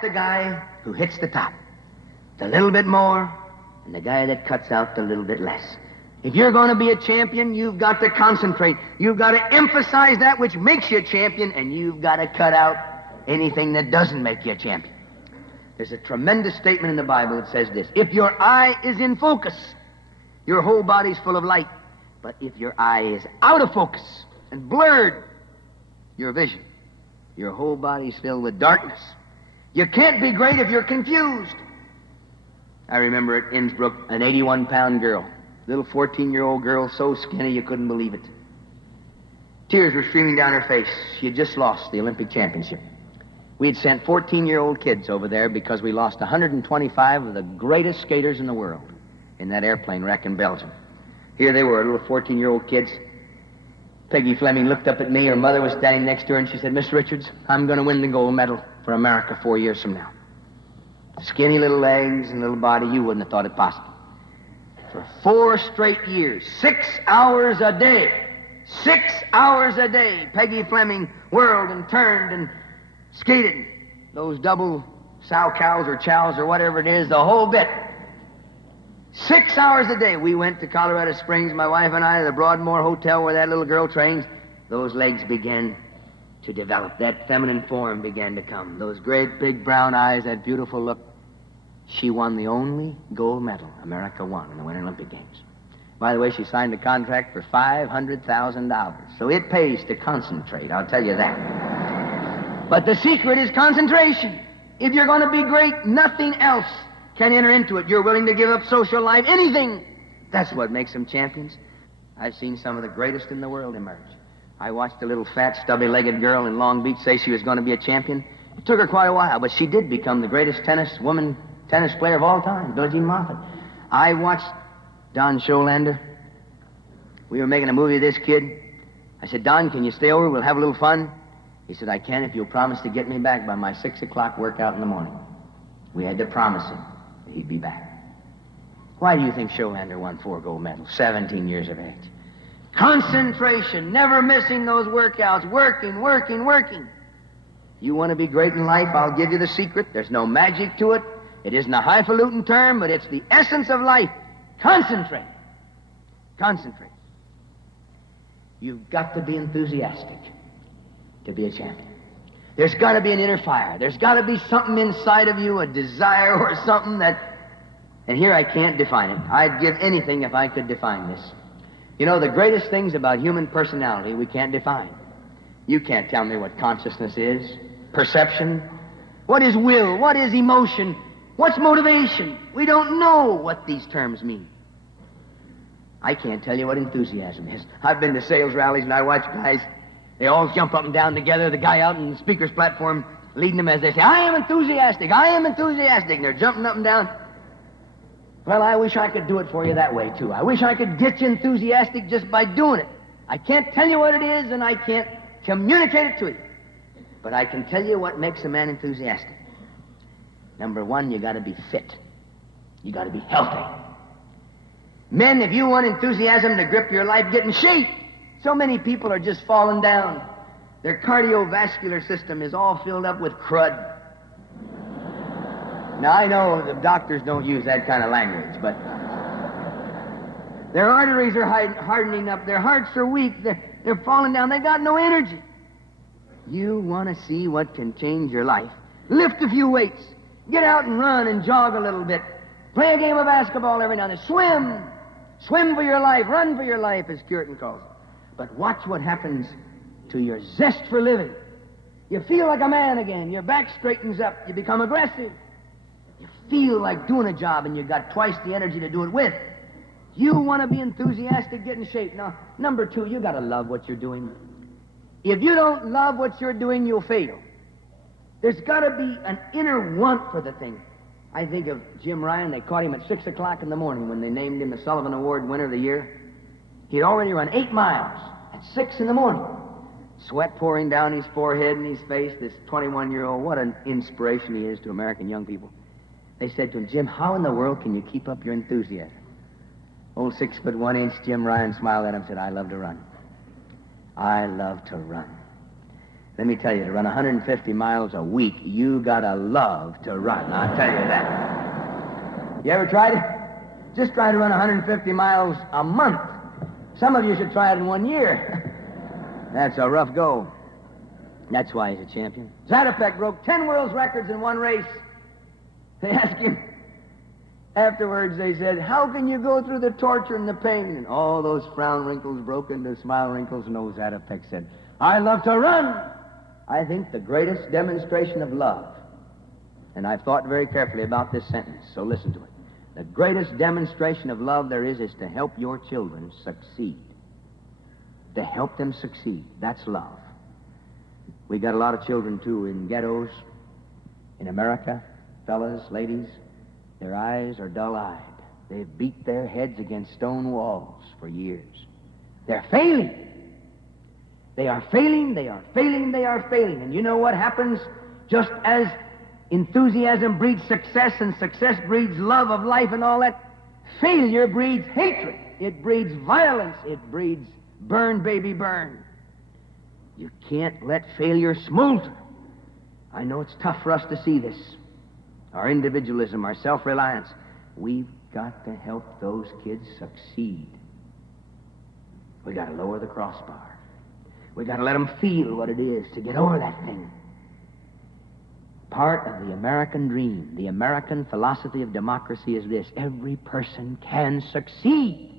the guy who hits the top. The little bit more, and the guy that cuts out the little bit less. If you're going to be a champion, you've got to concentrate. You've got to emphasize that which makes you a champion, and you've got to cut out anything that doesn't make you a champion. There's a tremendous statement in the Bible that says this: if your eye is in focus, your whole body's full of light. But if your eye is out of focus and blurred, your vision, your whole body's filled with darkness. You can't be great if you're confused. I remember at Innsbruck, an 81-pound girl, little 14-year-old girl, so skinny you couldn't believe it. Tears were streaming down her face. She had just lost the Olympic championship. We had sent 14-year-old kids over there because we lost 125 of the greatest skaters in the world in that airplane wreck in Belgium. Here they were, little 14-year-old kids. Peggy Fleming looked up at me. Her mother was standing next to her, and she said, "Miss Richards, I'm going to win the gold medal for America 4 years from now." Skinny little legs and little body, you wouldn't have thought it possible. For 4 straight years, 6 hours a day, 6 hours a day, Peggy Fleming whirled and turned and skated those double sow cows or chows or whatever it is, the whole bit. 6 hours a day. We went to Colorado Springs, my wife and I, to the Broadmoor Hotel where that little girl trains. Those legs began to develop. That feminine form began to come. Those great big brown eyes, that beautiful look. She won the only gold medal America won in the Winter Olympic Games. By the way, she signed a contract for $500,000. So it pays to concentrate, I'll tell you that. But the secret is concentration. If you're going to be great, nothing else can enter into it. You're willing to give up social life, anything. That's what makes them champions. I've seen some of the greatest in the world emerge. I watched a little fat, stubby-legged girl in Long Beach say she was going to be a champion. It took her quite a while, but she did become the greatest woman tennis player of all time, Billie Jean Moffitt. I watched Don Scholander. We were making a movie of this kid. I said, "Don, can you stay over? We'll have a little fun." He said, "I can if you'll promise to get me back by my 6 o'clock workout in the morning." We had to promise him that he'd be back. Why do you think Scholander won 4 gold medals, 17 years of age? Concentration, never missing those workouts, working. You want to be great in life? I'll give you the secret. There's no magic to it. It isn't a highfalutin term, but it's the essence of life. Concentrate. Concentrate. You've got to be enthusiastic to be a champion. There's got to be an inner fire. There's got to be something inside of you, a desire or something that, and here I can't define it. I'd give anything if I could define this. You know, the greatest things about human personality we can't define. You can't tell me what consciousness is, perception. What is will? What is emotion? What's motivation? We don't know what these terms mean. I can't tell you what enthusiasm is. I've been to sales rallies and I watch guys, they all jump up and down together, the guy out on the speaker's platform leading them as they say, I am enthusiastic, and they're jumping up and down. Well, I wish I could do it for you that way, too. I wish I could get you enthusiastic just by doing it. I can't tell you what it is, and I can't communicate it to you. But I can tell you what makes a man enthusiastic. Number one, you got to be fit. You got to be healthy. Men, if you want enthusiasm to grip your life, get in shape. So many people are just falling down. Their cardiovascular system is all filled up with crud. Now, I know the doctors don't use that kind of language, but their arteries are hardening up. Their hearts are weak. They're falling down. They got no energy. You want to see what can change your life? Lift a few weights. Get out and run and jog a little bit. Play a game of basketball every now and then. Swim. Swim for your life. Run for your life, as Curtin calls it. But watch what happens to your zest for living. You feel like a man again. Your back straightens up. You become aggressive. You feel like doing a job and you've got twice the energy to do it with. You want to be enthusiastic, get in shape. Now, number two, you got to love what you're doing. If you don't love what you're doing, you'll fail. There's got to be an inner want for the thing. I think of Jim Ryan. They caught him at 6 o'clock in the morning when they named him the Sullivan Award winner of the year. He'd already run 8 miles at 6 in the morning. Sweat pouring down his forehead and his face. This 21-year-old, what an inspiration he is to American young people. They said to him, Jim, how in the world can you keep up your enthusiasm? Old 6'1" Jim Ryan smiled at him and said, I love to run. I love to run. Let me tell you, to run 150 miles a week, you gotta love to run. I'll tell you that. You ever tried it? Just try to run 150 miles a month. Some of you should try it in 1 year. That's a rough go. That's why he's a champion. Zatopek broke 10 world records in one race. They asked him, afterwards they said, how can you go through the torture and the pain? And all those frown wrinkles broke into smile wrinkles, and old Zatopek said, I love to run. I think the greatest demonstration of love, and I've thought very carefully about this sentence, so listen to it. The greatest demonstration of love there is to help your children succeed. To help them succeed. That's love. We got a lot of children, too, in ghettos, in America, fellas, ladies. Their eyes are dull-eyed. They've beat their heads against stone walls for years. They're failing. They are failing, they are failing, they are failing. And you know what happens? Just as enthusiasm breeds success and success breeds love of life and all that, failure breeds hatred. It breeds violence. It breeds burn, baby, burn. You can't let failure smolder. I know it's tough for us to see this. Our individualism, our self-reliance. We've got to help those kids succeed. We got to lower the crossbar. We got to let them feel what it is to get over that thing. Part of the American dream, the American philosophy of democracy is this: every person can succeed.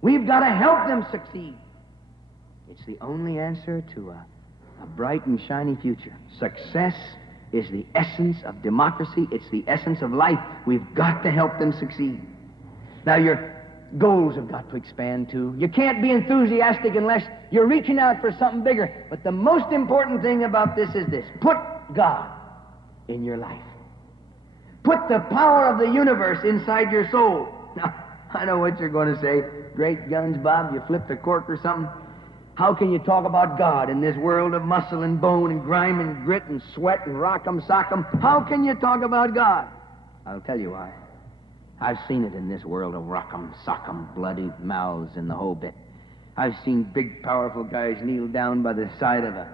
We've got to help them succeed. It's the only answer to a bright and shiny future. Success is the essence of democracy. It's the essence of life. We've got to help them succeed. Now, your goals have got to expand, too. You can't be enthusiastic unless you're reaching out for something bigger. But the most important thing about this is this: put God in your life. Put the power of the universe inside your soul. Now, I know what you're going to say. Great guns, Bob, you flipped a cork or something. How can you talk about God in this world of muscle and bone and grime and grit and sweat and rock'em sock'em? How can you talk about God? I'll tell you why. I've seen it in this world of rock'em sock'em, bloody mouths and the whole bit. I've seen big, powerful guys kneel down by the side of a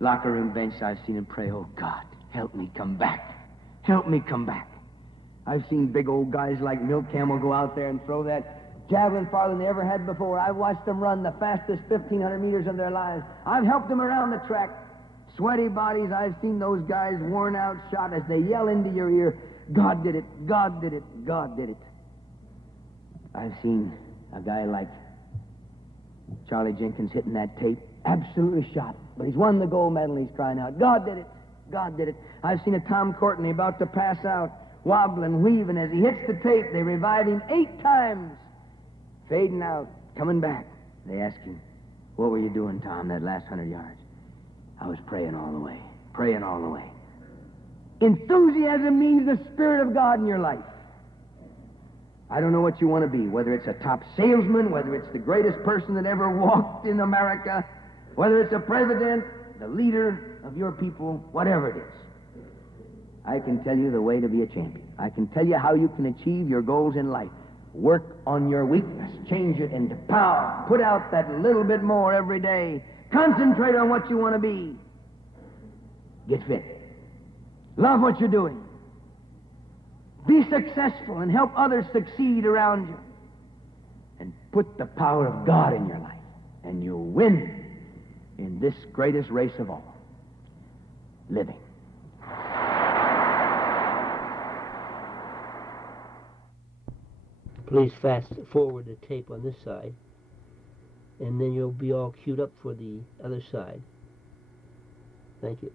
locker room bench. I've seen them pray, oh, God, help me come back. Help me come back. I've seen big old guys like Milt Campbell go out there and throw that javelin farther than they ever had before. I've watched them run the fastest 1,500 meters of their lives. I've helped them around the track. Sweaty bodies. I've seen those guys worn out, shot as they yell into your ear, God did it, God did it, God did it. I've seen a guy like Charlie Jenkins hitting that tape, absolutely shot, but he's won the gold medal and he's crying out, God did it, God did it. I've seen a Tom Courtney about to pass out, wobbling, weaving. As he hits the tape, they revive him 8 times. Fading out, coming back. They ask him, what were you doing, Tom, that last 100 yards? I was praying all the way, praying all the way. Enthusiasm means the Spirit of God in your life. I don't know what you want to be, whether it's a top salesman, whether it's the greatest person that ever walked in America, whether it's a president, the leader of your people, whatever it is. I can tell you the way to be a champion. I can tell you how you can achieve your goals in life. Work on your weakness. Change it into power. Put out that little bit more every day. Concentrate on what you want to be. Get fit. Love what you're doing. Be successful and help others succeed around you. And put the power of God in your life. And you'll win in this greatest race of all, living. Please fast forward the tape on this side, and then you'll be all queued up for the other side. Thank you.